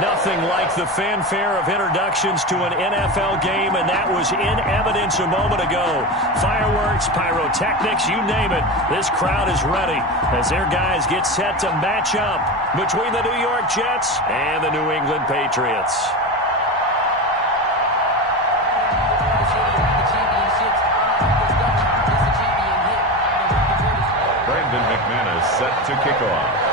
Nothing like the fanfare of introductions to an NFL game, and that was in evidence a moment ago. Fireworks, pyrotechnics, you name it. This crowd is ready as their guys get set to match up between the New York Jets and the New England Patriots. Brandon McManus set to kick off.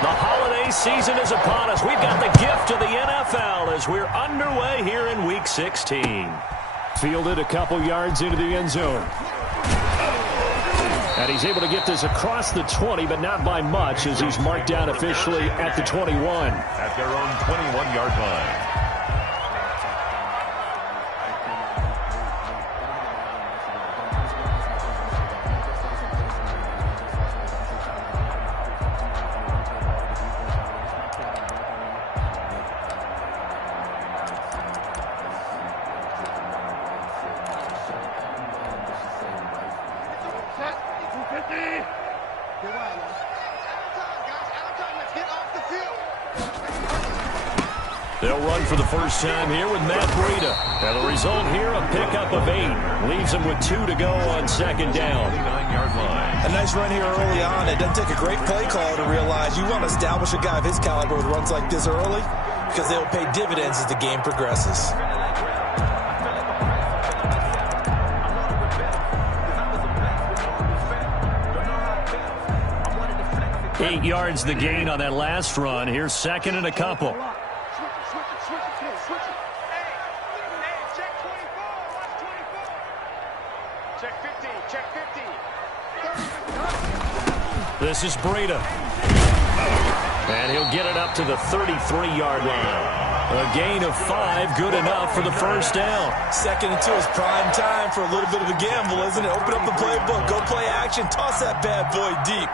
The holiday season is upon us. We've got the gift of the NFL as we're underway here in Week 16. Fielded a couple yards into the end zone. And he's able to get this across the 20, but not by much as he's marked down officially at the 21. At their own 21-yard line. They'll run for the first time here with Matt Breida. And the result here, a pickup of 8. Leaves them with 2 to go on second down. 9-yard line. A nice run here early on. It doesn't take a great play caller to realize you want to establish a guy of his caliber with runs like this early because they'll pay dividends as the game progresses. Eight yards the gain on that last run. Here's second and a couple. This is Breida. And he'll get it up to the 33-yard line. A gain of 5, good enough for the first down. Second and 2 is prime time for a little bit of a gamble, isn't it? Open up the playbook, go play action, toss that bad boy deep.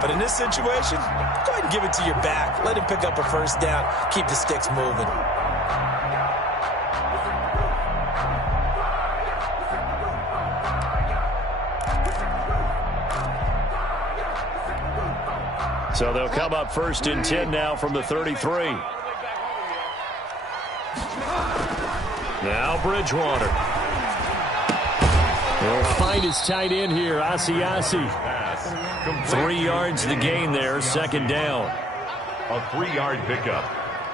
But in this situation, go ahead and give it to your back. Let him pick up a first down. Keep the sticks moving. So they'll come up first and 10 now from the 33. Now Bridgewater. He'll find his tight end here, Asiasi. 3 yards the gain there, second down. A 3-yard pickup.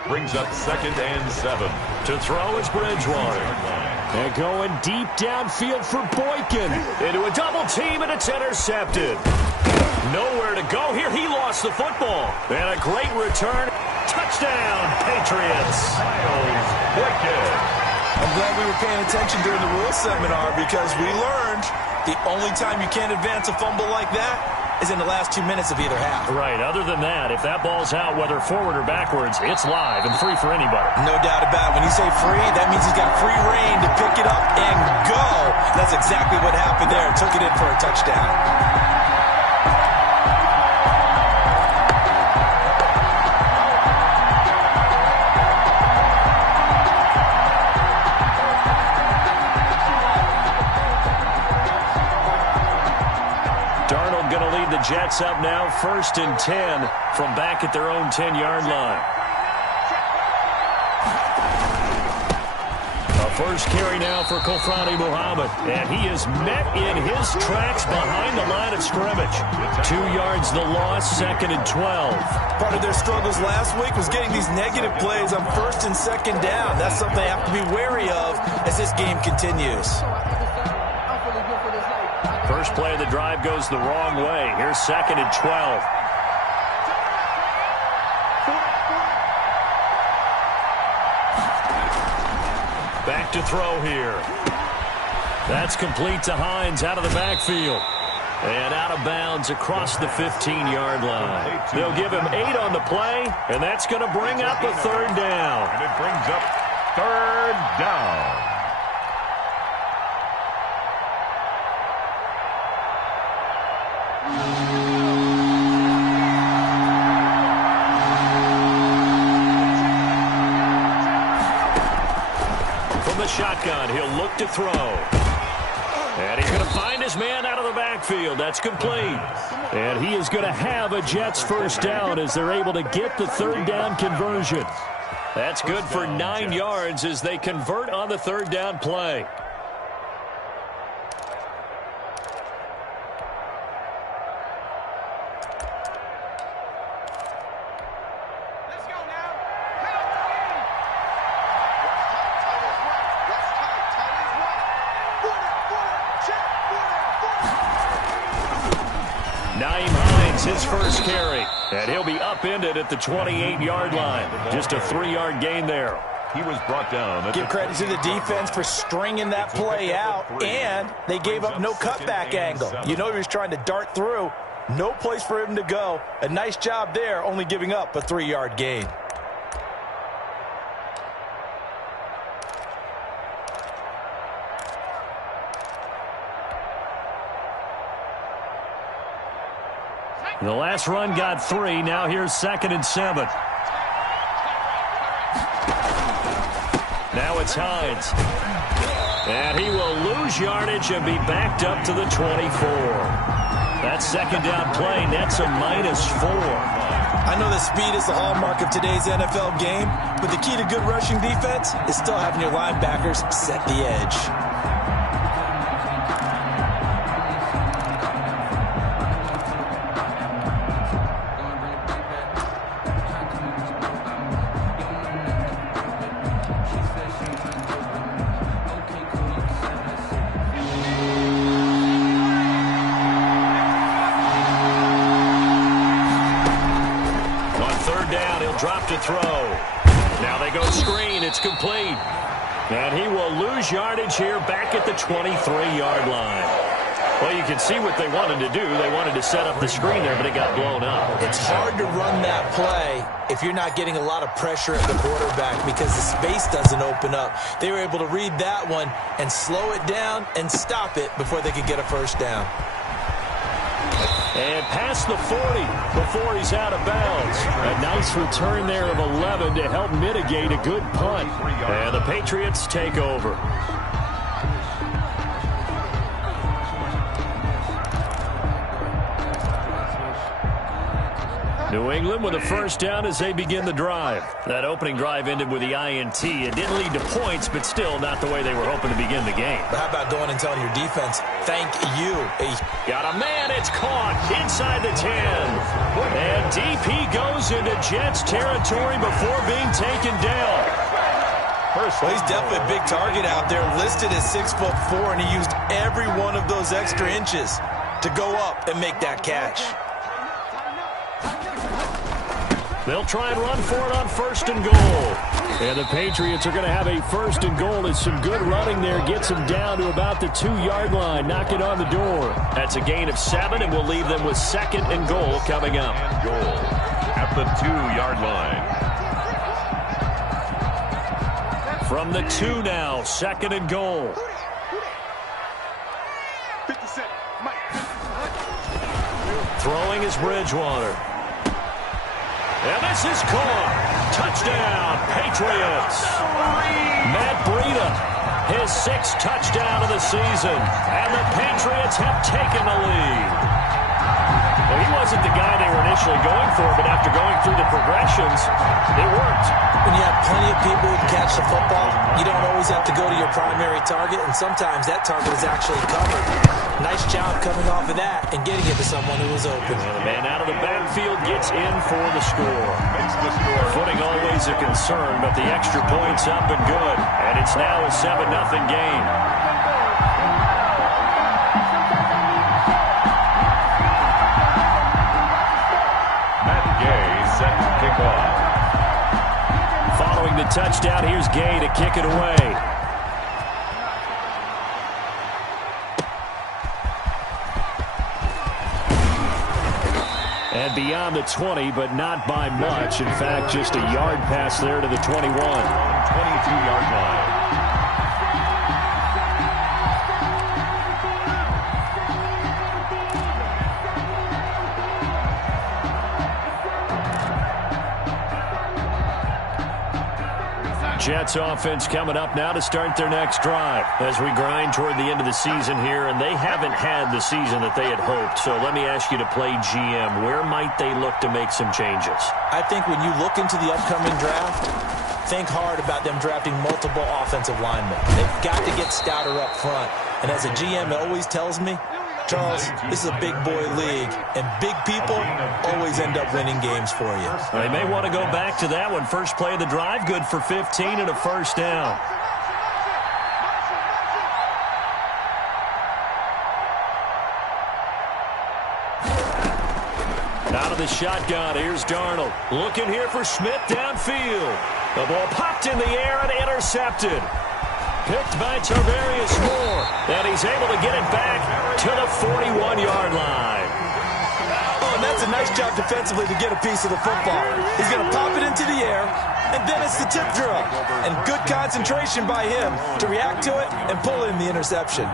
Brings up second and 7. To throw is Bridgewater. And going deep downfield for Boykin. Into a double team, and it's intercepted. Nowhere to go here. He lost the football. And a great return. Touchdown, Patriots. Miles Boykin. I'm glad we were paying attention during the rules seminar because we learned the only time you can't advance a fumble like that is in the last 2 minutes of either half. Right. Other than that, if that ball's out, whether forward or backwards, it's live and free for anybody. No doubt about it. When you say free, that means he's got free reign to pick it up and go. That's exactly what happened there. Took it in for a touchdown. The Jets up now, first and 10 from back at their own 10-yard line. A first carry now for Kofrani Muhammad, and he is met in his tracks behind the line of scrimmage. 2 yards the loss, second and 12. Part of their struggles last week was getting these negative plays on first and second down. That's something they have to be wary of as this game continues. First play of the drive goes the wrong way. Here's second and 12. Back to throw here. That's complete to Hines out of the backfield. And out of bounds across the 15-yard line. They'll give him 8 on the play, and that's going to bring up a third down. And it brings up third down. From the shotgun, he'll look to throw. And he's going to find his man out of the back. backfield. That's complete. And he is going to have a Jets first down as they're able to get the third down conversion. That's good for 9 yards as they convert on the third down play. His first carry, and he'll be upended at the 28-yard line. Just a 3-yard gain there. He was brought down. Give credit to the defense for stringing that play out, and they gave up no cutback angle. You know he was trying to dart through. No place for him to go. A nice job there, only giving up a 3-yard gain. The last run got 3. Now here's 2nd and 7. Now it's Hines. And he will lose yardage and be backed up to the 24. That second down play nets a -4. I know that speed is the hallmark of today's NFL game, but the key to good rushing defense is still having your linebackers set the edge. Drop to throw. Now they go screen. It's complete. And he will lose yardage here back at the 23-yard line. Well, you can see what they wanted to do. They wanted to set up the screen there, but it got blown up. It's hard to run that play if you're not getting a lot of pressure at the quarterback because the space doesn't open up. They were able to read that one and slow it down and stop it before they could get a first down. And past the 40 before he's out of bounds. A nice return there of 11 to help mitigate a good punt. And the Patriots take over. New England with a first down as they begin the drive. That opening drive ended with the INT. It didn't lead to points, but still not the way they were hoping to begin the game. But how about going and telling your defense, thank you. Got a man. It's caught inside the 10. And DP goes into Jets territory before being taken down. Well, he's definitely a big target out there, listed as 6'4", and he used every one of those extra inches to go up and make that catch. They'll try and run for it on 1st and goal. And the Patriots are going to have a 1st and goal as some good running there gets them down to about the 2-yard line. Knock it on the door. That's a gain of 7, and we'll leave them with 2nd and goal coming up. And goal at the 2-yard line. From the 2 now, 2nd and goal. Throwing is Bridgewater. And this is caught. Touchdown, Patriots. Matt Breida, his 6th touchdown of the season. And the Patriots have taken the lead. Well, he wasn't the guy they were initially going for, but after going through the progressions, it worked. When you have plenty of people who can catch the football, you don't always have to go to your primary target, and sometimes that target is actually covered. Nice job coming off of that and getting it to someone who was open. And the man out of the backfield gets in for the score. Footing always a concern, but the extra point's up and good. And it's now a 7-0 game. Matt Gay set to kick off. Following the touchdown, here's Gay to kick it away. And beyond the 20, but not by much. In fact, just a yard pass there to the 21. 22-yard line. Jets offense coming up now to start their next drive as we grind toward the end of the season here, and they haven't had the season that they had hoped. So let me ask you to play GM. Where might they look to make some changes? I think when you look into the upcoming draft, think hard about them drafting multiple offensive linemen. They've got to get stouter up front. And as a GM, it always tells me, Charles, this is a big boy league, and big people always end up winning games for you. They may want to go back to that one. First play of the drive, good for 15 and a first down. Out of the shotgun, here's Darnold. Looking here for Smith downfield. The ball popped in the air and intercepted. Picked by Tarvarius Moore, and he's able to get it back to the 41-yard line. Oh, and that's a nice job defensively to get a piece of the football. He's going to pop it into the air, and then it's the tip drill. And good concentration by him to react to it and pull in the interception.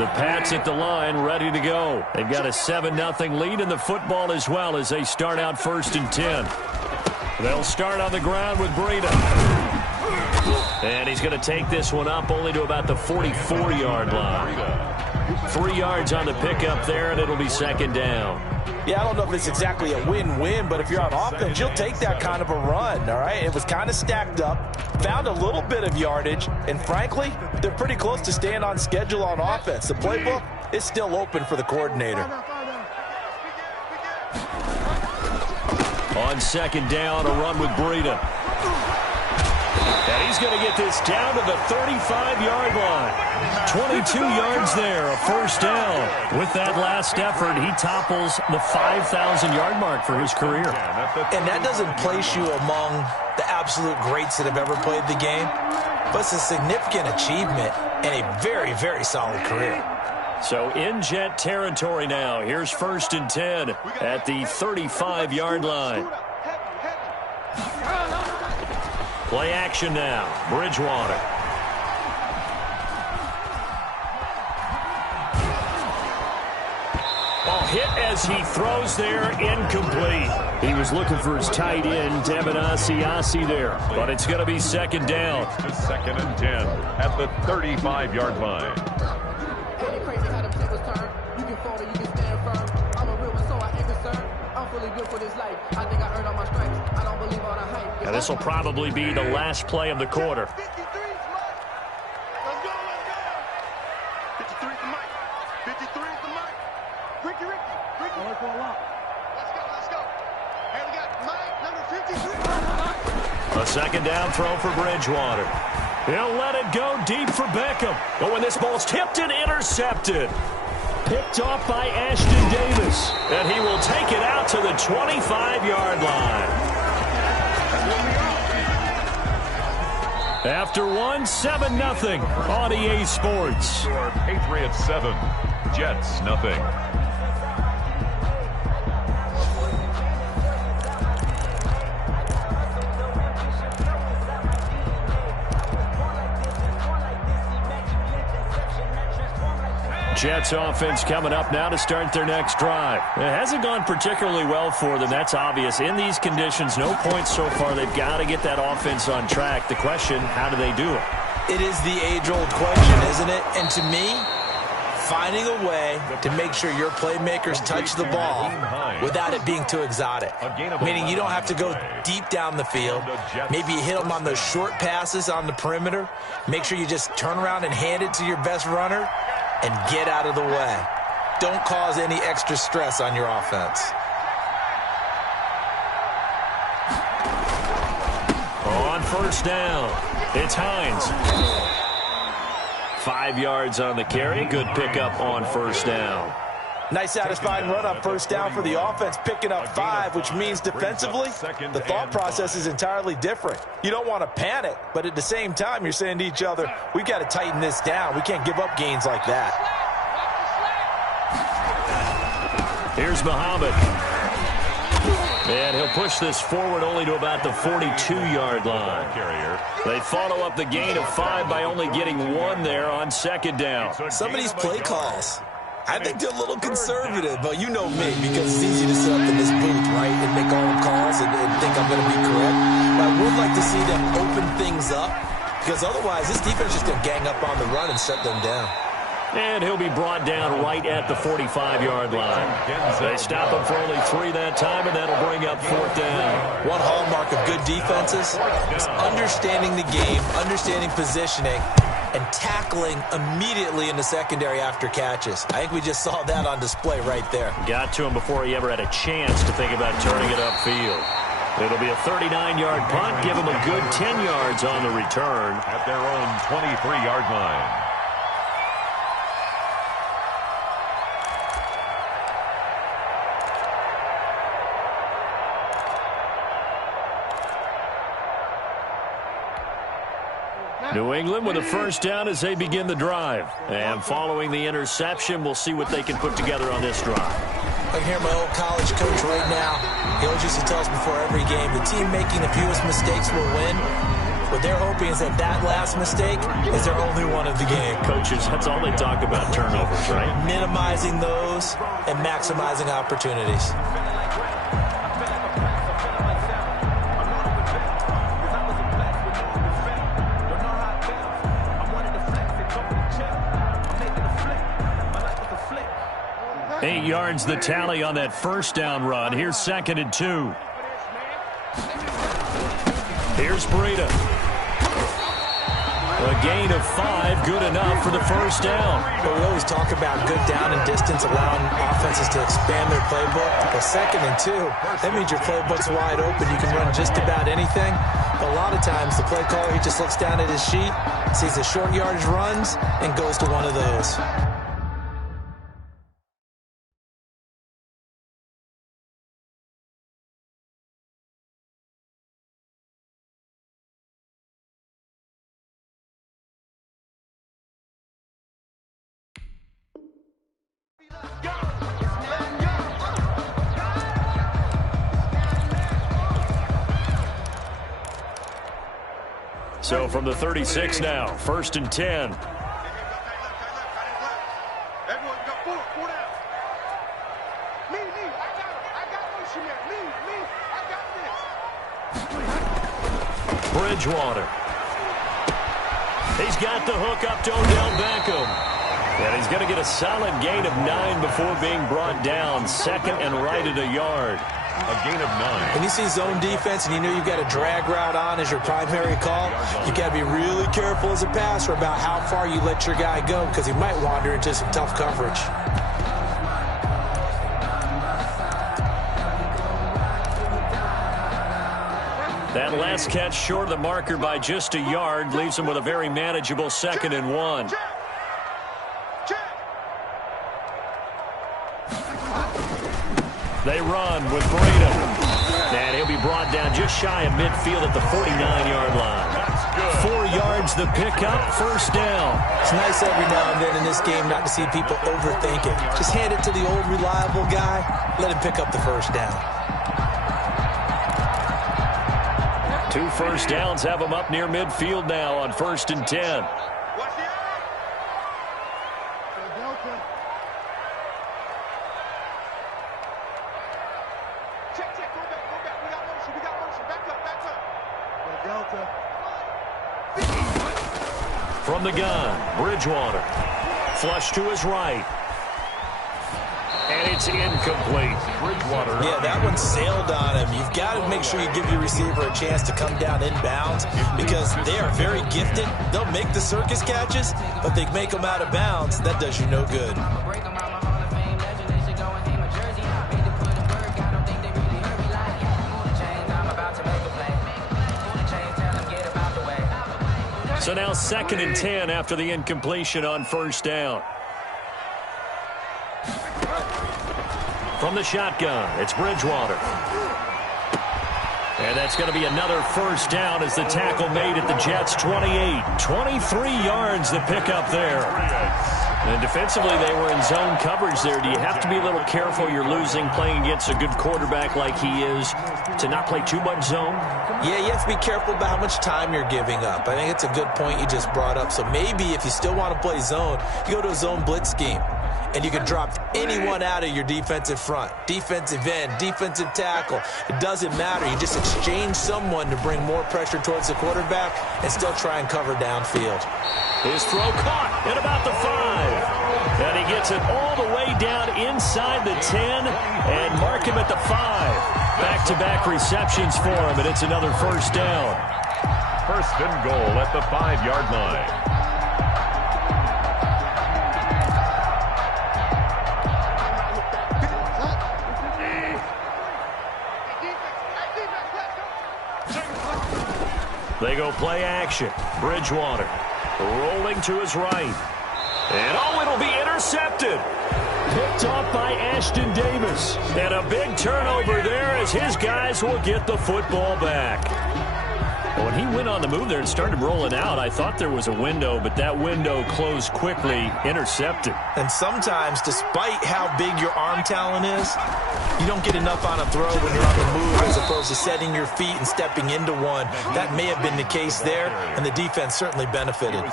The Pats at the line, ready to go. They've got a 7-0 lead in the football as well as they start out 1st and 10. They'll start on the ground with Breida. And he's going to take this one up only to about the 44-yard line. 3 yards on the pickup there, and it'll be 2nd down. Yeah, I don't know if it's exactly a win-win, but if you're on offense, you'll take that kind of a run, all right? It was kind of stacked up, found a little bit of yardage, and frankly, they're pretty close to staying on schedule on offense. The playbook is still open for the coordinator. On 2nd down, a run with Breida. And he's going to get this down to the 35-yard line. 22 yards there, a first down. With that last effort, he topples the 5,000-yard mark for his career. And that doesn't place you among the absolute greats that have ever played the game, but it's a significant achievement and a very, very solid career. So in Jet territory now. Here's 1st and 10 at the 35-yard line. Play action now. Bridgewater. Ball hit as he throws there, incomplete. He was looking for his tight end, Devin Asiasi there. But it's going to be 2nd down. 2nd and 10 at the 35-yard line. And this will probably be the last play of the quarter. Let's go. 53 is the mic. 53 is the mic. Ricky. Let's go. Hey, we got mic number 53. A 2nd down throw for Bridgewater. He'll let it go deep for Beckham. But when this ball's tipped and intercepted. Picked off by Ashton Davis. And he will take it out to the 25-yard line. After 7-0 on EA Sports. Patriots 7, Jets nothing. Jets offense coming up now to start their next drive. It hasn't gone particularly well for them. That's obvious. In these conditions, no points so far. They've got to get that offense on track. The question, how do they do it? It is the age-old question, isn't it? And to me, finding a way to make sure your playmakers touch the ball without it being too exotic. Meaning you don't have to go deep down the field. Maybe you hit them on those short passes on the perimeter. Make sure you just turn around and hand it to your best runner and get out of the way. Don't cause any extra stress on your offense. On 1st down, it's Hines. 5 yards on the carry. Good pickup on 1st down. Nice satisfying run on 1st down for the offense, picking up 5, which means defensively, the thought process is entirely different. You don't want to panic, but at the same time, you're saying to each other, we've got to tighten this down. We can't give up gains like that. Here's Muhammad. And he'll push this forward only to about the 42-yard line. They follow up the gain of 5 by only getting 1 there on 2nd down. Some of these play calls, I think they're a little conservative, but you know me, because it's easy to sit up in this booth, right, and make all the calls. calls and think I'm going to be correct. But I would like to see them open things up, because otherwise this defense is just going to gang up on the run and shut them down. And he'll be brought down right at the 45-yard line. They stop him for only 3 that time, and that'll bring up 4th down. One hallmark of good defenses is understanding the game, understanding positioning, and tackling immediately in the secondary after catches. I think we just saw that on display right there. Got to him before he ever had a chance to think about turning it upfield. It'll be a 39-yard punt, give him a good 10 yards on the return. At their own 23-yard line. New England with a first down as they begin the drive. And following the interception, we'll see what they can put together on this drive. I can hear my old college coach right now. He always used to tell us before every game, the team making the fewest mistakes will win. What they're hoping is that last mistake is their only one of the game. Coaches, that's all they talk about, turnovers, right? Minimizing those and maximizing opportunities. Eight yards the tally on that first down run. Here's 2nd and 2. Here's Breida. A gain of 5, good enough for the first down. But we always talk about good down and distance, allowing offenses to expand their playbook. But 2nd and 2, that means your playbook's wide open. You can run just about anything. But a lot of times, the play caller, he just looks down at his sheet, sees the short yardage runs, and goes to one of those. So from the 36 now, 1st and 10. Everyone got four down. Me, I got motion there. Me, I got this. Bridgewater. He's got the hook up to Odell Beckham. And he's going to get a solid gain of 9 before being brought down. 2nd and right at a yard. A gain of 9. When you see zone defense and you know you've got a drag route on as your primary call, you got to be really careful as a passer about how far you let your guy go, because he might wander into some tough coverage. That last catch short of the marker by just a yard leaves him with a very manageable 2nd and 1. They run with Breida. And he'll be brought down just shy of midfield at the 49-yard line. 4 yards the pickup, first down. It's nice every now and then in this game not to see people overthink it. Just hand it to the old reliable guy. Let him pick up the first down. 2 first downs have him up near midfield now on 1st and 10. From the gun, Bridgewater. Flush to his right. And it's incomplete. Bridgewater. Yeah, that one sailed on him. You've got to make sure you give your receiver a chance to come down inbounds, because they are very gifted. They'll make the circus catches, but they make them out of bounds. That does you no good. So now 2nd and 10 after the incompletion on first down. From the shotgun, it's Bridgewater. And that's going to be another first down as the tackle made at the Jets' 28. 23 yards the pickup there. And defensively, they were in zone coverage there. Do you have to be a little careful? You're losing playing against a good quarterback like he is to not play too much zone? Yeah, you have to be careful about how much time you're giving up. I think it's a good point you just brought up. So maybe if you still want to play zone, you go to a zone blitz scheme. and you can drop anyone out of your defensive front. Defensive end, defensive tackle. It doesn't matter. You just exchange someone to bring more pressure towards the quarterback and still try and cover downfield. His throw caught at about the 5. And he gets it all the way down inside the 10 and mark him at the 5. Back-to-back receptions for him, and it's another first down. First and goal at the 5-yard line. They go play action. Bridgewater rolling to his right. And it'll be intercepted. Picked off by Ashton Davis. And a big turnover there as his guys will get the football back. When he went on the move there and started rolling out, I thought there was a window, but that window closed quickly, intercepted. And sometimes, despite how big your arm talent is, you don't get enough on a throw when you're on the move as opposed to setting your feet and stepping into one. That may have been the case there, and the defense certainly benefited.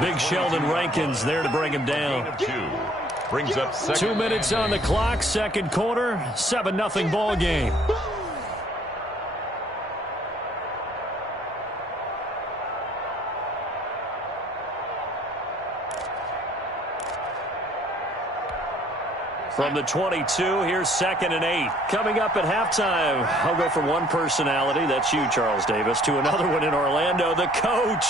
Big Sheldon Rankins there to bring him down. Brings up 2 minutes on the clock, second quarter, 7-0 ball game. From the 22, here's 2nd and 8. Coming up at halftime, I'll go from one personality, that's you, Charles Davis, to another one in Orlando, the coach.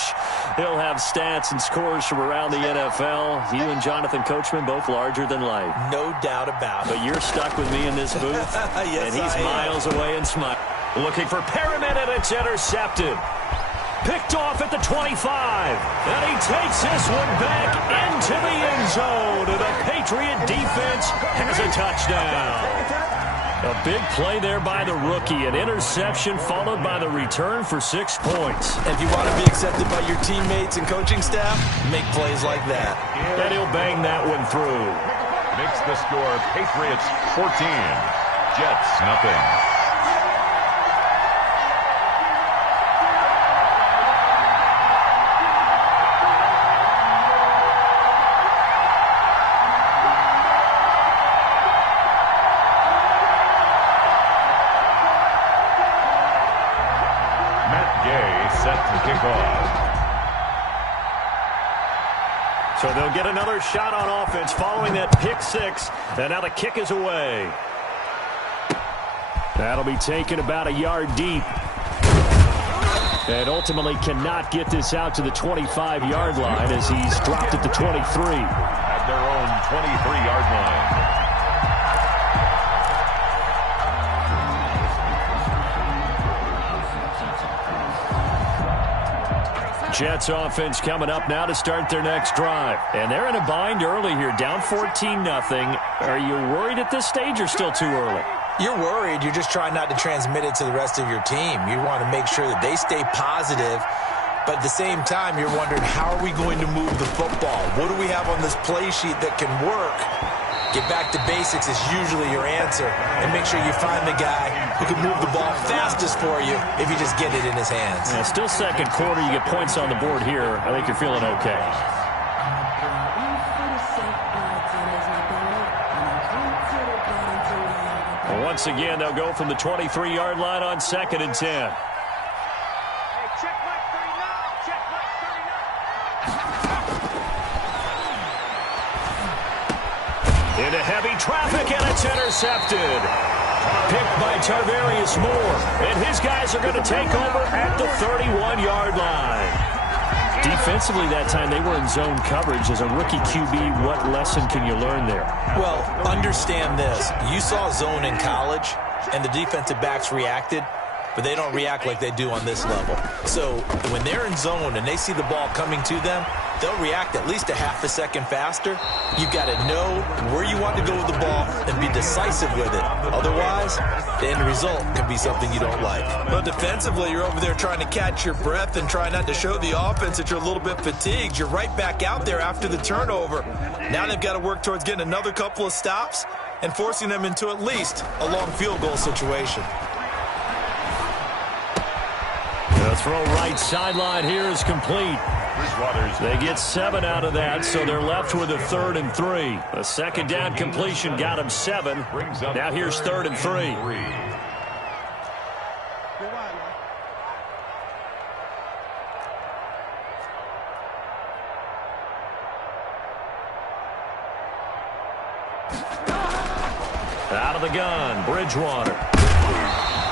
He'll have stats and scores from around the NFL. You and Jonathan Coachman, both larger than life. No doubt about it. But you're stuck with me in this booth, yes, and he's miles away and smiling. Looking for Perriman, and it's intercepted. Picked off at the 25, and he takes this one back into the end zone, and the Patriot defense has a touchdown. A big play there by the rookie, an interception followed by the return for 6 points. If you want to be accepted by your teammates and coaching staff, make plays like that. And he'll bang that one through. Makes the score Patriots 14, Jets nothing. So they'll get another shot on offense following that pick 6. And now the kick is away. That'll be taken about a yard deep. And ultimately cannot get this out to the 25-yard line as he's dropped at the 23. At their own 23-yard line. Jets offense coming up now to start their next drive. And they're in a bind early here, down 14-0. Are you worried at this stage or still too early? You're worried. You're just trying not to transmit it to the rest of your team. You want to make sure that they stay positive. But at the same time, you're wondering, how are we going to move the football? What do we have on this play sheet that can work? Get back to basics is usually your answer. And make sure you find the guy who can move the ball fastest for you if you just get it in his hands. Yeah, still second quarter. You get points on the board here. I think you're feeling okay. Well, once again, they'll go from the 23-yard line on 2nd and 10. Into heavy traffic, and it's intercepted. Picked by Tarvarius Moore. And his guys are going to take over at the 31-yard line. Defensively that time, they were in zone coverage. As a rookie QB, what lesson can you learn there? Well, understand this. You saw zone in college, and the defensive backs reacted, but they don't react like they do on this level. So when they're in zone and they see the ball coming to them, they'll react at least a half a second faster. You've got to know where you want to go with the ball and be decisive with it. Otherwise, the end result can be something you don't like. But defensively, you're over there trying to catch your breath and try not to show the offense that you're a little bit fatigued. You're right back out there after the turnover. Now they've got to work towards getting another couple of stops and forcing them into at least a long field goal situation. The throw right sideline here is complete. They get 7 out of that, so they're left with a 3rd and 3. A second down completion got him 7. Now here's 3rd and 3. Out of the gun, Bridgewater.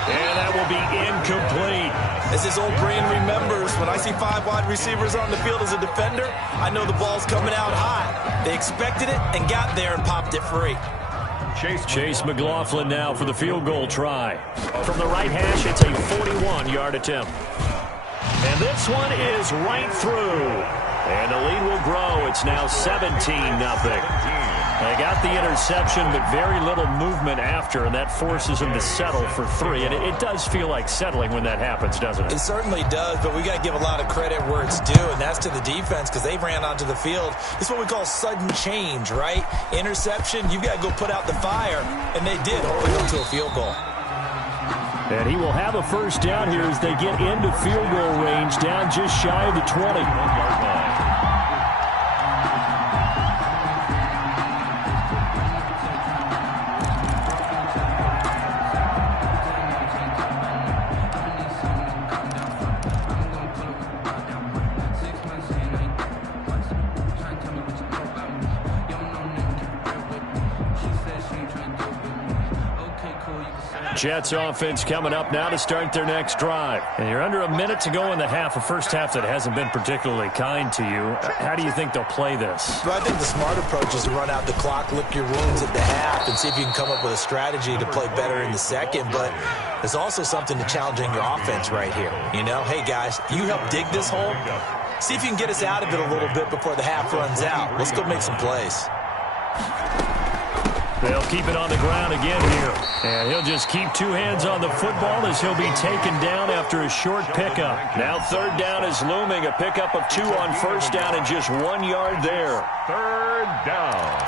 And that will be incomplete. As his old brain remembers, when I see 5 wide receivers on the field as a defender, I know the ball's coming out high. They expected it and got there and popped it free. Chase McLaughlin now for the field goal try. From the right hash, it's a 41-yard attempt. And this one is right through. And the lead will grow. It's now 17-0. They got the interception, but very little movement after, and that forces them to settle for 3. And it does feel like settling when that happens, doesn't it? It certainly does, but we got to give a lot of credit where it's due, and that's to the defense because they ran onto the field. It's what we call sudden change, right? Interception, you've got to go put out the fire, and they did, holding them to a field goal. And he will have a first down here as they get into field goal range, down just shy of the 20. Jets offense coming up now to start their next drive. And you're under a minute to go in the half, a first half that hasn't been particularly kind to you. How do you think they'll play this? Well, I think the smart approach is to run out the clock, lick your wounds at the half, and see if you can come up with a strategy to play better in the second. But there's also something to challenging your offense right here. You know, hey, guys, you help dig this hole. See if you can get us out of it a little bit before the half runs out. Let's go make some plays. They'll keep it on the ground again here. And he'll just keep 2 hands on the football as he'll be taken down after a short pickup. Now 3rd down is looming. A pickup of 2 on first down and just 1 yard there. 3rd down.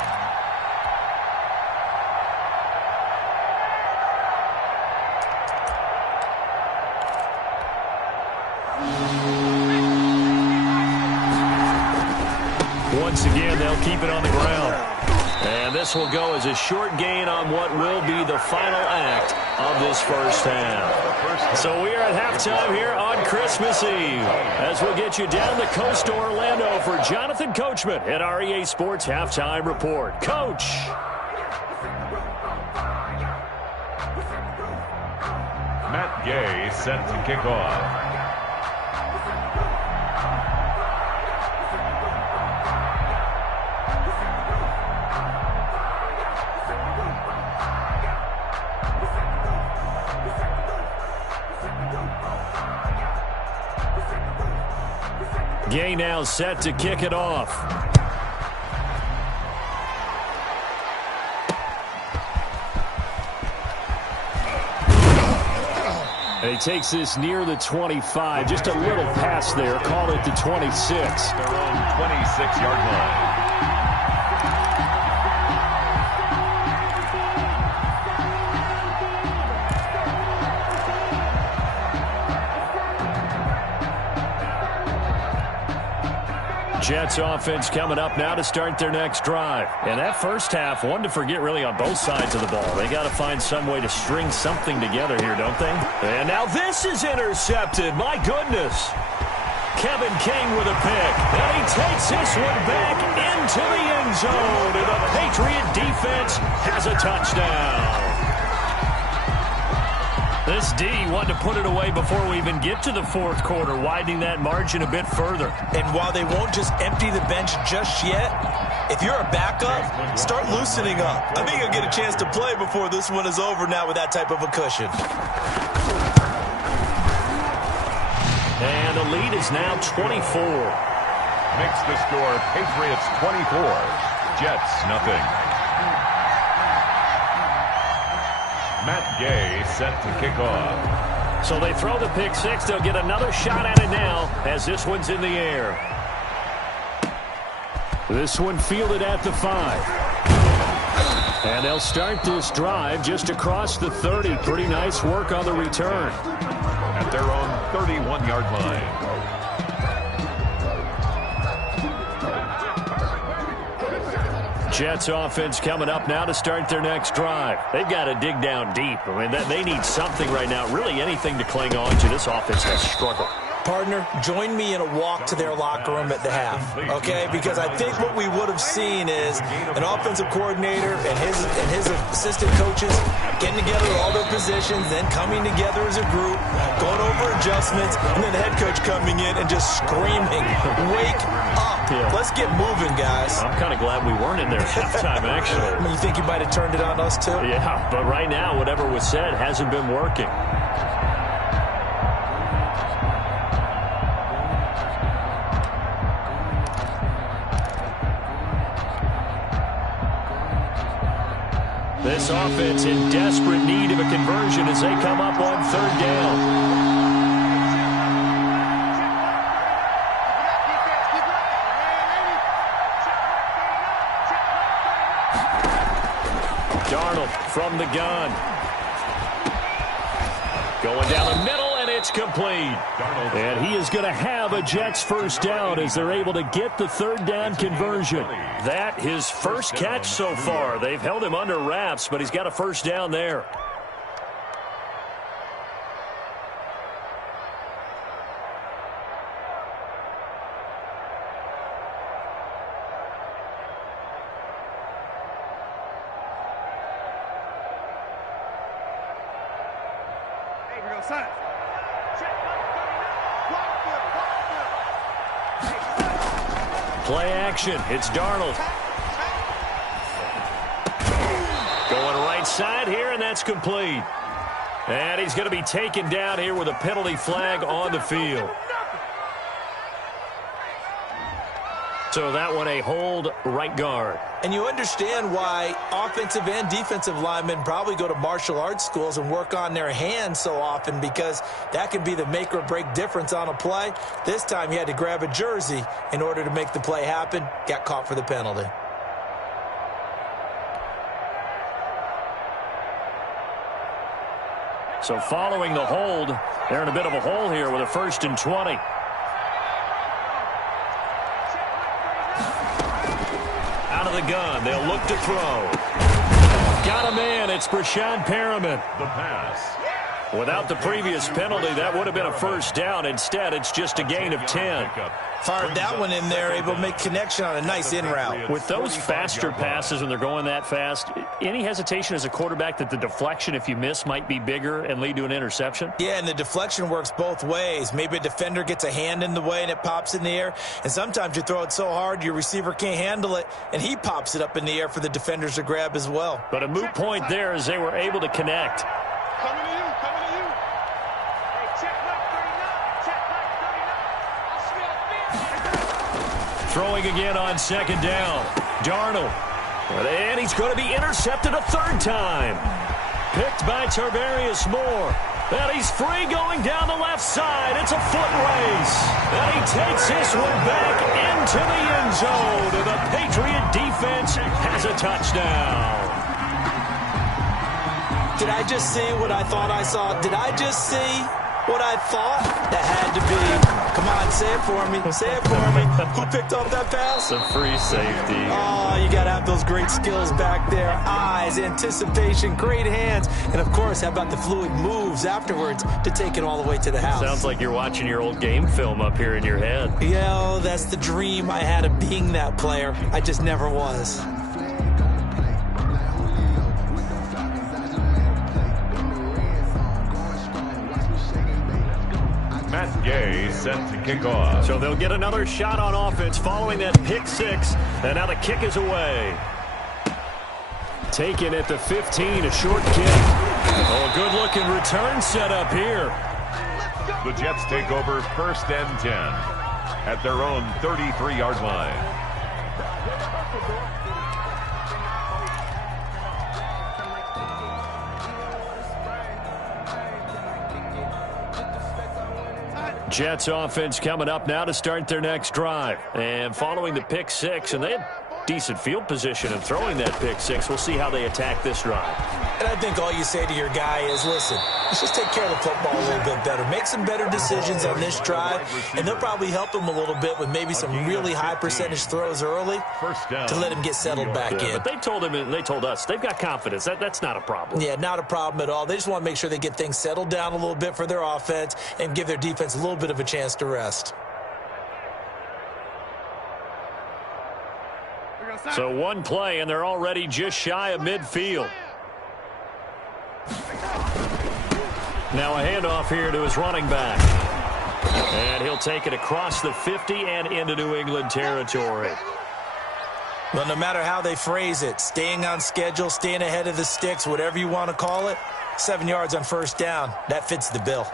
Once again, they'll keep it on the ground. And this will go as a short gain on what will be the final act of this first half. So we are at halftime here on Christmas Eve as we'll get you down the coast to Orlando for Jonathan Coachman at our EA Sports Halftime Report. Coach. Matt Gay set to kick off. Gay now set to kick it off. And he takes this near the 25. Just a little pass there. Call it the 26. Their own 26-yard line. Jets offense coming up now to start their next drive. And that first half, one to forget really on both sides of the ball. They got to find some way to string something together here, don't they? And now this is intercepted. My goodness. Kevin King with a pick. And he takes this one back into the end zone. And the Patriot defense has a touchdown. This D wanted to put it away before we even get to the 4th quarter, widening that margin a bit further. And while they won't just empty the bench just yet, if you're a backup, start loosening up. I think you'll get a chance to play before this one is over now with that type of a cushion. And the lead is now 24. Makes the score Patriots 24, Jets nothing. Matt Gay set to kick off. So they throw the pick 6. They'll get another shot at it now as this one's in the air. This one fielded at the 5. And they'll start this drive just across the 30. Pretty nice work on the return. At their own 31-yard line. Jets offense coming up now to start their next drive. They've got to dig down deep. I mean, they need something right now, really anything to cling on to. This offense has struggled. Partner, join me in a walk to their locker room at the half, okay? Because I think what we would have seen is an offensive coordinator and his assistant coaches getting together with all their positions, then coming together as a group, going over adjustments, and then the head coach coming in and just screaming, "Wake up. Yeah. Let's get moving, guys." I'm kind of glad we weren't in there at halftime, actually. I mean, you think you might have turned it on us, too? Yeah, but right now, whatever was said hasn't been working. This offense in desperate need of a conversion as they come up on third down. Darnold from the gun. Going down the middle, and it's complete. And he is going to have a Jets first down as they're able to get the third down conversion. That his first catch so far. They've held him under wraps, but he's got a first down there. Play action. It's Darnold. Going right side here, and that's complete. And he's going to be taken down here with a penalty flag on the field. So that one a hold right guard. And you understand why offensive and defensive linemen probably go to martial arts schools and work on their hands so often, because that can be the make or break difference on a play. This time he had to grab a jersey in order to make the play happen. Got caught for the penalty. So following the hold, they're in a bit of a hole here with a 1st and 20. Out of the gun, they'll look to throw. Got a man, it's Brashad Perriman. The pass. Without the previous penalty, that would have been a first down. Instead, it's just a gain of 10. Fired that one in there, able to make connection on a nice in route. With those faster passes when they're going that fast, any hesitation as a quarterback that the deflection, if you miss, might be bigger and lead to an interception? Yeah, and the deflection works both ways. Maybe a defender gets a hand in the way and it pops in the air. And sometimes you throw it so hard your receiver can't handle it, and he pops it up in the air for the defenders to grab as well. But a moot point there as they were able to connect. Coming to you, coming to you. Hey, check back 39, check back 39. Throwing again on second down. Darnold. And he's going to be intercepted a third time. Picked by Tarvarius Moore. And he's free going down the left side. It's a foot race. And he takes this one back into the end zone. And the Patriot defense has a touchdown. Did I just see what I thought I saw? Did I just see what I thought? That had to be. Come on, say it for me. Say it for me. Who picked up that pass? The free safety. Oh, you got to have those great skills back there. Eyes, anticipation, great hands. And, of course, how about the fluid moves afterwards to take it all the way to the house? Sounds like you're watching your old game film up here in your head. Yeah, that's the dream I had of being that player. I just never was. Matt Gay set to kick off. So they'll get another shot on offense following that pick six. And now the kick is away. Taken at the 15, a short kick. Oh, good-looking return set up here. The Jets take over 1st and 10 at their own 33-yard line. Jets offense coming up now to start their next drive. And following the pick six, and they had decent field position in throwing that pick six. We'll see how they attack this drive. And I think all you say to your guy is, listen, let's just take care of the football a little bit better. Make some better decisions on this drive, and they'll probably help him a little bit with maybe some really high percentage throws early to let him get settled back in. But they told him and they told us they've got confidence. That's not a problem. Yeah, not a problem at all. They just want to make sure they get things settled down a little bit for their offense and give their defense a little bit of a chance to rest. So one play, and they're already just shy of midfield. Now a handoff here to his running back. And he'll take it across the 50 and into New England territory. Well, no matter how they phrase it, staying on schedule, staying ahead of the sticks, whatever you want to call it, 7 yards on first down, that fits the bill.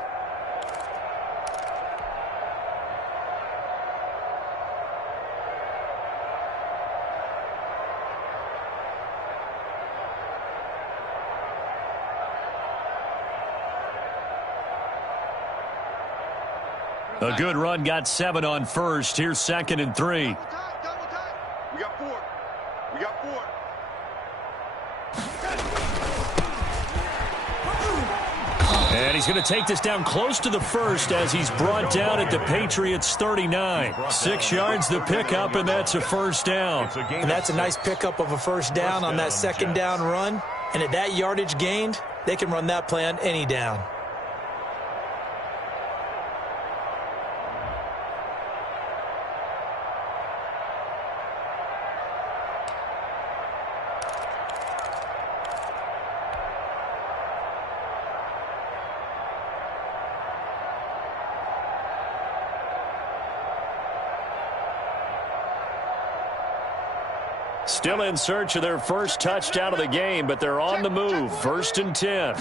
A good run got 7 on first. Here's 2nd and 3. Double time. We got 4. We got 4. And he's going to take this down close to the first as he's brought down at the Patriots' 39. 6 yards the pickup, and that's a first down. And that's a nice pickup of a first down on that second down run. And at that yardage gained, they can run that play on any down. Still in search of their first touchdown of the game, but they're on the move. 1st and 10.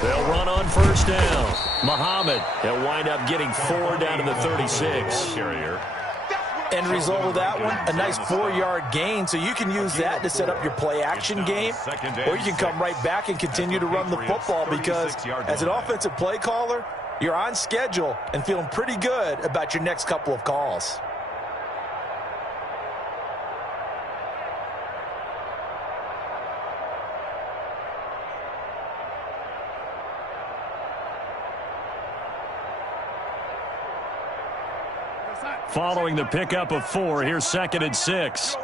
They'll run on first down. Muhammad, he'll wind up getting 4 down to the 36. End result of that one, a nice 4-yard gain, so you can use that to set up your play-action game, or you can come right back and continue to run the football because as an offensive play caller, you're on schedule and feeling pretty good about your next couple of calls. Following the pickup of 4, here's 2nd and 6.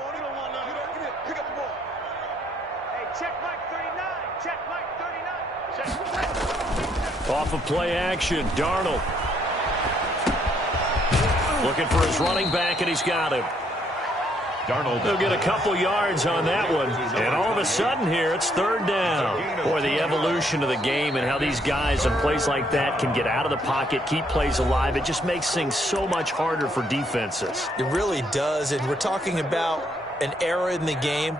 Off of play action, Darnold. Looking for his running back, and he's got him. Darnold. They'll get a couple yards on that one. And all of a sudden here, it's 3rd down. Boy, the evolution of the game and how these guys in plays like that can get out of the pocket, keep plays alive, it just makes things so much harder for defenses. It really does, and we're talking about an era in the game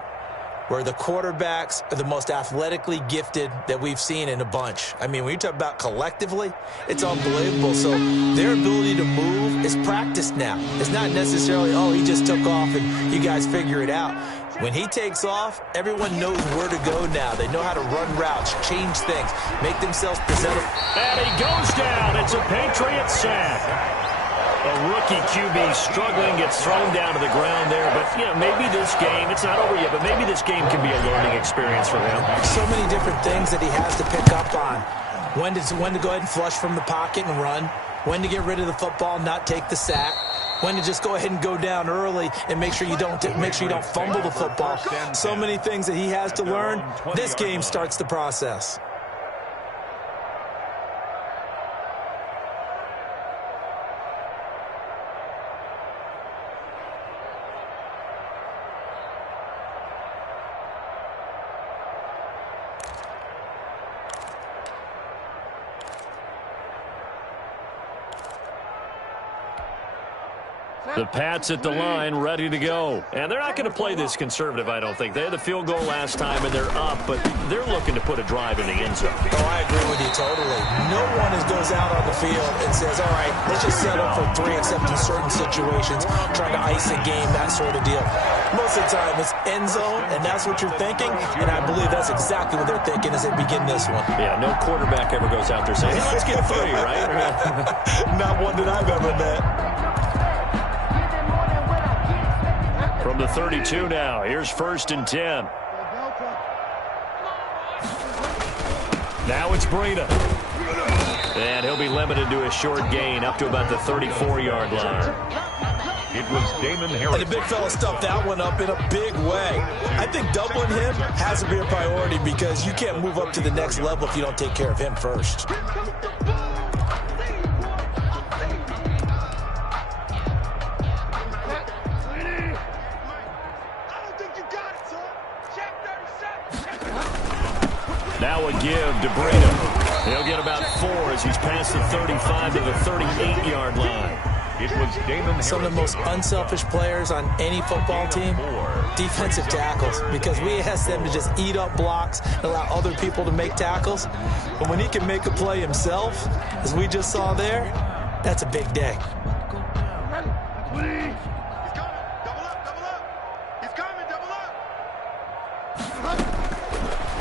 where the quarterbacks are the most athletically gifted that we've seen in a bunch. I mean, when you talk about collectively, it's unbelievable. So their ability to move is practiced now. It's not necessarily, oh, he just took off and you guys figure it out. When he takes off, everyone knows where to go now. They know how to run routes, change things, make themselves presentable. And he goes down. It's a Patriot sack. A rookie QB struggling, gets thrown down to the ground there. But, you know, maybe this game, it's not over yet, but maybe this game can be a learning experience for him. So many different things that he has to pick up on. When to go ahead and flush from the pocket and run. When to get rid of the football and not take the sack. When to just go ahead and go down early and make sure you don't fumble the football. So many things that he has to learn. This game starts the process. The Pats at the line, ready to go. And they're not going to play this conservative, I don't think. They had the field goal last time, and they're up, but they're looking to put a drive in the end zone. Oh, I agree with you totally. No one goes out on the field and says, all right, let's just settle for 3, except in certain situations, trying to ice a game, that sort of deal. Most of the time, it's end zone, and that's what you're thinking, and I believe that's exactly what they're thinking as they begin this one. Yeah, no quarterback ever goes out there saying, hey, let's get 3, right? Not one that I've ever met. From the 32 now, here's 1st and 10. Now it's Breida. And he'll be limited to a short gain up to about the 34-yard line. It was Damon Harris. And the big fella stuffed that one up in a big way. I think doubling him has to be a priority because you can't move up to the next level if you don't take care of him first. Now a give to Breida. He'll get about 4 as he's past the 35 to the 38-yard line. It was Damon Harris. Some of the most unselfish players on any football team, defensive tackles, because we ask them to just eat up blocks and allow other people to make tackles. But when he can make a play himself, as we just saw there, that's a big day.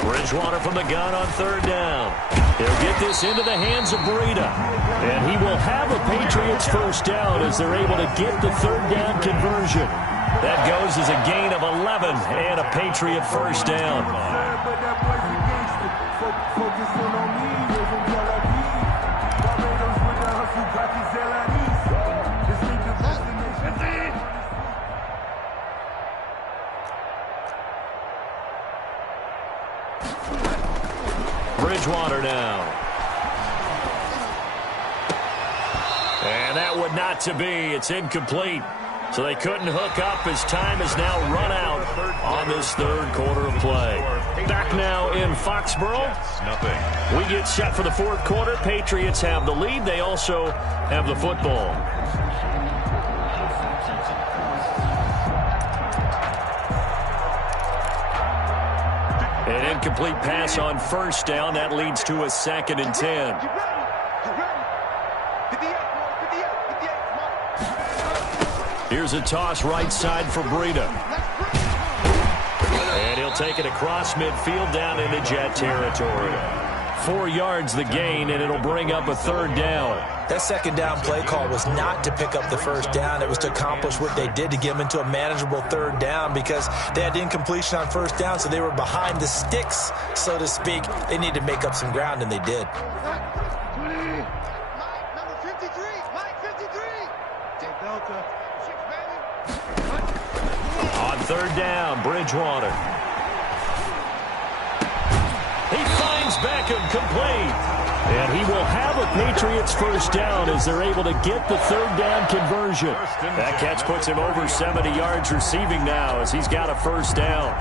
Bridgewater from the gun on 3rd down. He'll get this into the hands of Breida. And he will have a Patriots first down as they're able to get the 3rd down conversion. That goes as a gain of 11 and a Patriot first down. Bridgewater now. And that would not to be. It's incomplete. So they couldn't hook up as time has now run out on this 3rd quarter of play. Back now in Foxborough. We get set for the 4th quarter. Patriots have the lead. They also have the football. An incomplete pass on 1st down. That leads to a 2nd and 10. Here's a toss right side for Breida. And he'll take it across midfield down into Jet territory. 4 yards the gain, and it'll bring up a 3rd down. That 2nd down play call was not to pick up the 1st down. It was to accomplish what they did to get them into a manageable 3rd down because they had incompletion on 1st down, so they were behind the sticks, so to speak. They needed to make up some ground, and they did. On 3rd down, Bridgewater. He finds Beckham complete. And he will have a Patriots first down as they're able to get the 3rd down conversion. That catch puts him over 70 yards receiving now as he's got a first down.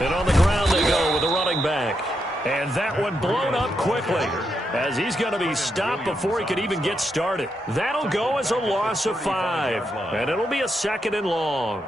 And on the ground they go with a running back. And that one blown up quickly as he's going to be stopped before he could even get started. That'll go as a loss of 5. And it'll be a 2nd and long.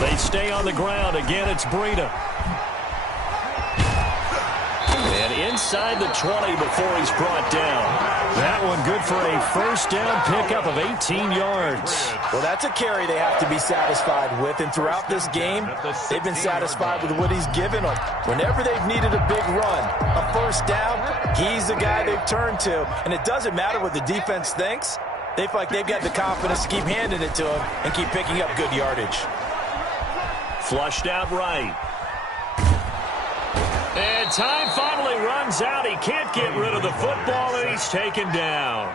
They stay on the ground. Again, it's Breida. And inside the 20 before he's brought down. That one good for a first down pickup of 18 yards. Well, that's a carry they have to be satisfied with. And throughout this game, they've been satisfied with what he's given them. Whenever they've needed a big run, a first down, he's the guy they've turned to. And it doesn't matter what the defense thinks. They feel like they've got the confidence to keep handing it to him and keep picking up good yardage. Flushed out right. And time finally runs out. He can't get rid of the football, and he's taken down.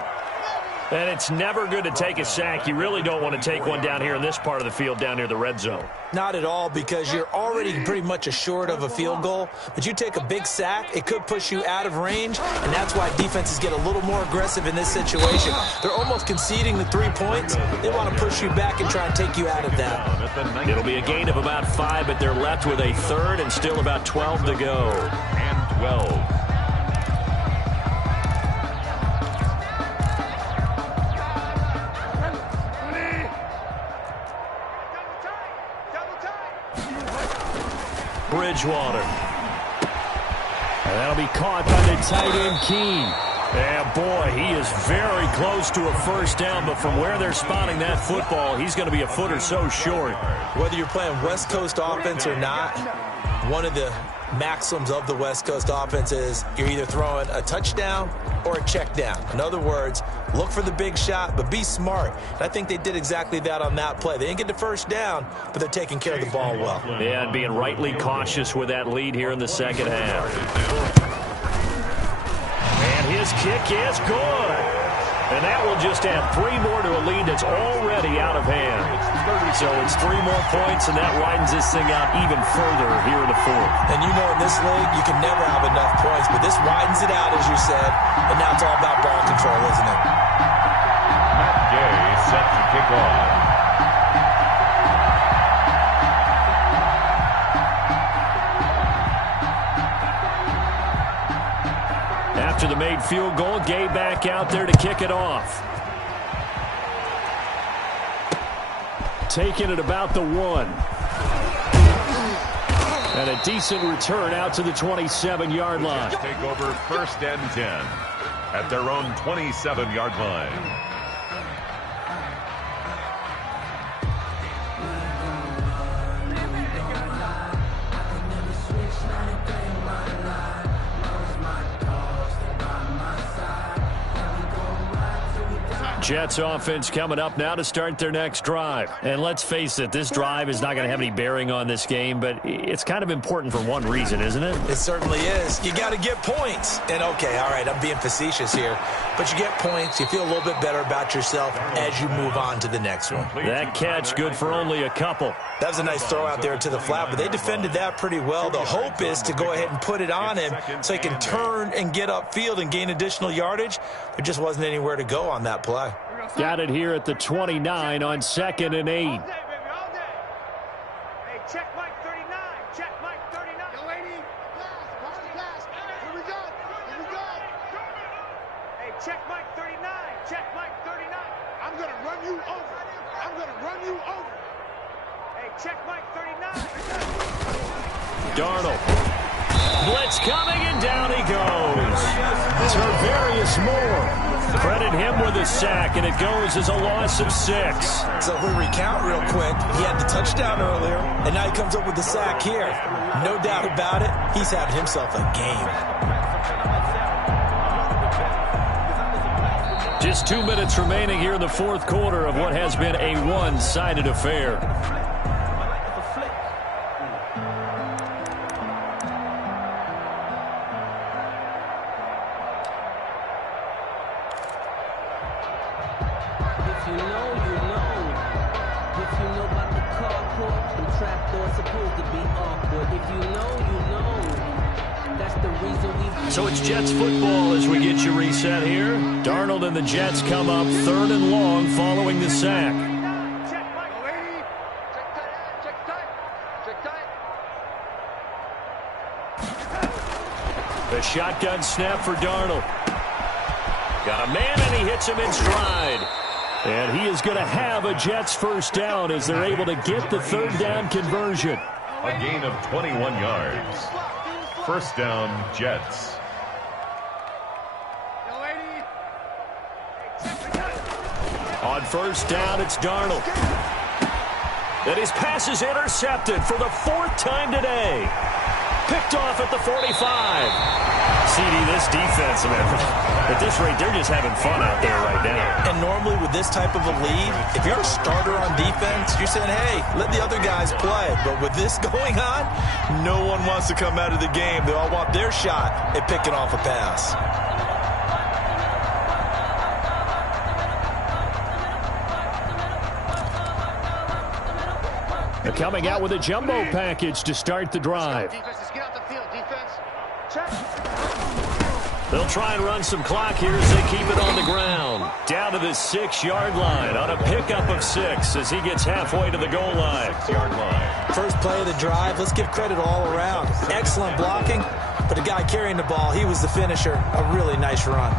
And it's never good to take a sack. You really don't want to take one down here in this part of the field down near the red zone. Not at all, because you're already pretty much assured of a field goal. But you take a big sack, it could push you out of range, and that's why defenses get a little more aggressive in this situation. They're almost conceding the 3 points. They want to push you back and try and take you out of that. It'll be a gain of about 5, but they're left with a 3rd and still about 12 to go. And 12. Bridgewater. And that'll be caught by the tight end, Keene. Yeah, boy, he is very close to a first down, but from where they're spotting that football, he's going to be a foot or so short. Whether you're playing West Coast offense or not, one of the maxims of the West Coast offense is you're either throwing a touchdown or a check down. In other words, look for the big shot, but be smart. And I think they did exactly that on that play. They didn't get the first down, but they're taking care of the ball well. Yeah, and being rightly cautious with that lead here in the second half. And his kick is good. And that will just add 3 more to a lead that's already out of hand. So it's 3 more points, and that widens this thing out even further here in the fourth. And you know in this league, you can never have enough points, but this widens it out, as you said, and now it's all about ball control, isn't it? Matt Gay set to kick off. After the made field goal, Gay back out there to kick it off. Taking it about the 1. And a decent return out to the 27-yard line. Take over first and 10 at their own 27-yard line. Jets offense coming up now to start their next drive. And let's face it, this drive is not going to have any bearing on this game, but it's kind of important for one reason, isn't it? It certainly is. You got to get points. And, okay, all right, I'm being facetious here, but you get points, you feel a little bit better about yourself as you move on to the next one. That catch good for only a couple. That was a nice throw out there to the flat, but they defended that pretty well. The hope is to go ahead and put it on him so he can turn and get upfield and gain additional yardage. There just wasn't anywhere to go on that play. Got it here at the 29 on 2nd and 8. Hey, check Mike 39. Check Mike 39. Yo, lady. Pass. Here we go. Hey, check Mike 39. Check Mike 39. I'm going to run you over. Hey, check Mike 39. Darnold. Blitz coming, and down he goes. Tervarius Moore. Credit him with a sack, and it goes as a loss of 6. So if we recount real quick, he had the touchdown earlier, and now he comes up with the sack here. No doubt about it, he's having himself a game. Just 2 minutes remaining here in the fourth quarter of what has been a one-sided affair. So it's Jets football as we get you reset here. Darnold and the Jets come up 3rd and long following the sack. The shotgun snap for Darnold. Got a man, and he hits him in stride. And he is going to have a Jets first down as they're able to get the 3rd down conversion. A gain of 21 yards. First down, Jets. On first down, it's Darnold. And his pass is intercepted for the 4th time today. Picked off at the 45. CD, this defense, at this rate, they're just having fun out there right now. And normally with this type of a lead, if you're a starter on defense, you're saying, hey, let the other guys play. But with this going on, no one wants to come out of the game. They all want their shot at picking off a pass. They're coming out with a jumbo package to start the drive. Defense, get out the field, defense. Check. They'll try and run some clock here as they keep it on the ground. Down to the 6-yard line on a pickup of 6 as he gets halfway to the goal line. 6-yard line. First play of the drive, let's give credit all around. Excellent blocking, but the guy carrying the ball, he was the finisher. A really nice run.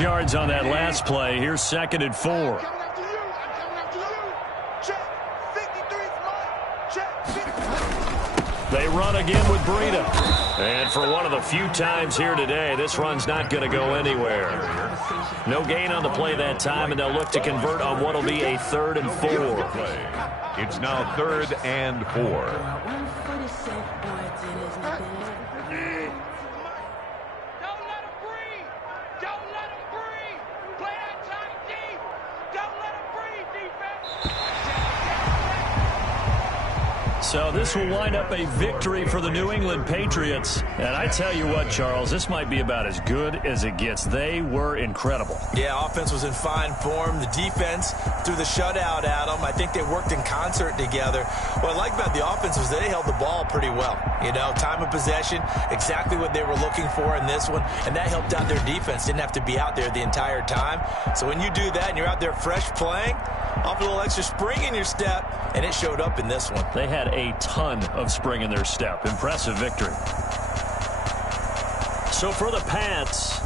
6 yards on that last play. Here's 2nd and 4. I'm coming after you. I'm coming after you. Check. 53's mine. Check. 53. They run again with Breida. And for one of the few times here today, this run's not going to go anywhere. No gain on the play that time, and they'll look to convert on what will be a 3rd and 4. It's now 3rd and 4. Don't let him breathe. Don't let him breathe. Play that time deep. Don't let him breathe, defense. So this will wind up a victory for the New England Patriots. And I tell you what, Charles, this might be about as good as it gets. They were incredible. Yeah, offense was in fine form. The defense threw the shutout at them. I think they worked in concert together. What I like about the offense was they held the ball pretty well. You know, time of possession, exactly what they were looking for in this one. And that helped out their defense. Didn't have to be out there the entire time. So when you do that and you're out there fresh playing, off a little extra spring in your step, and it showed up in this one. They had a ton of spring in their step. Impressive victory. So for the Pats,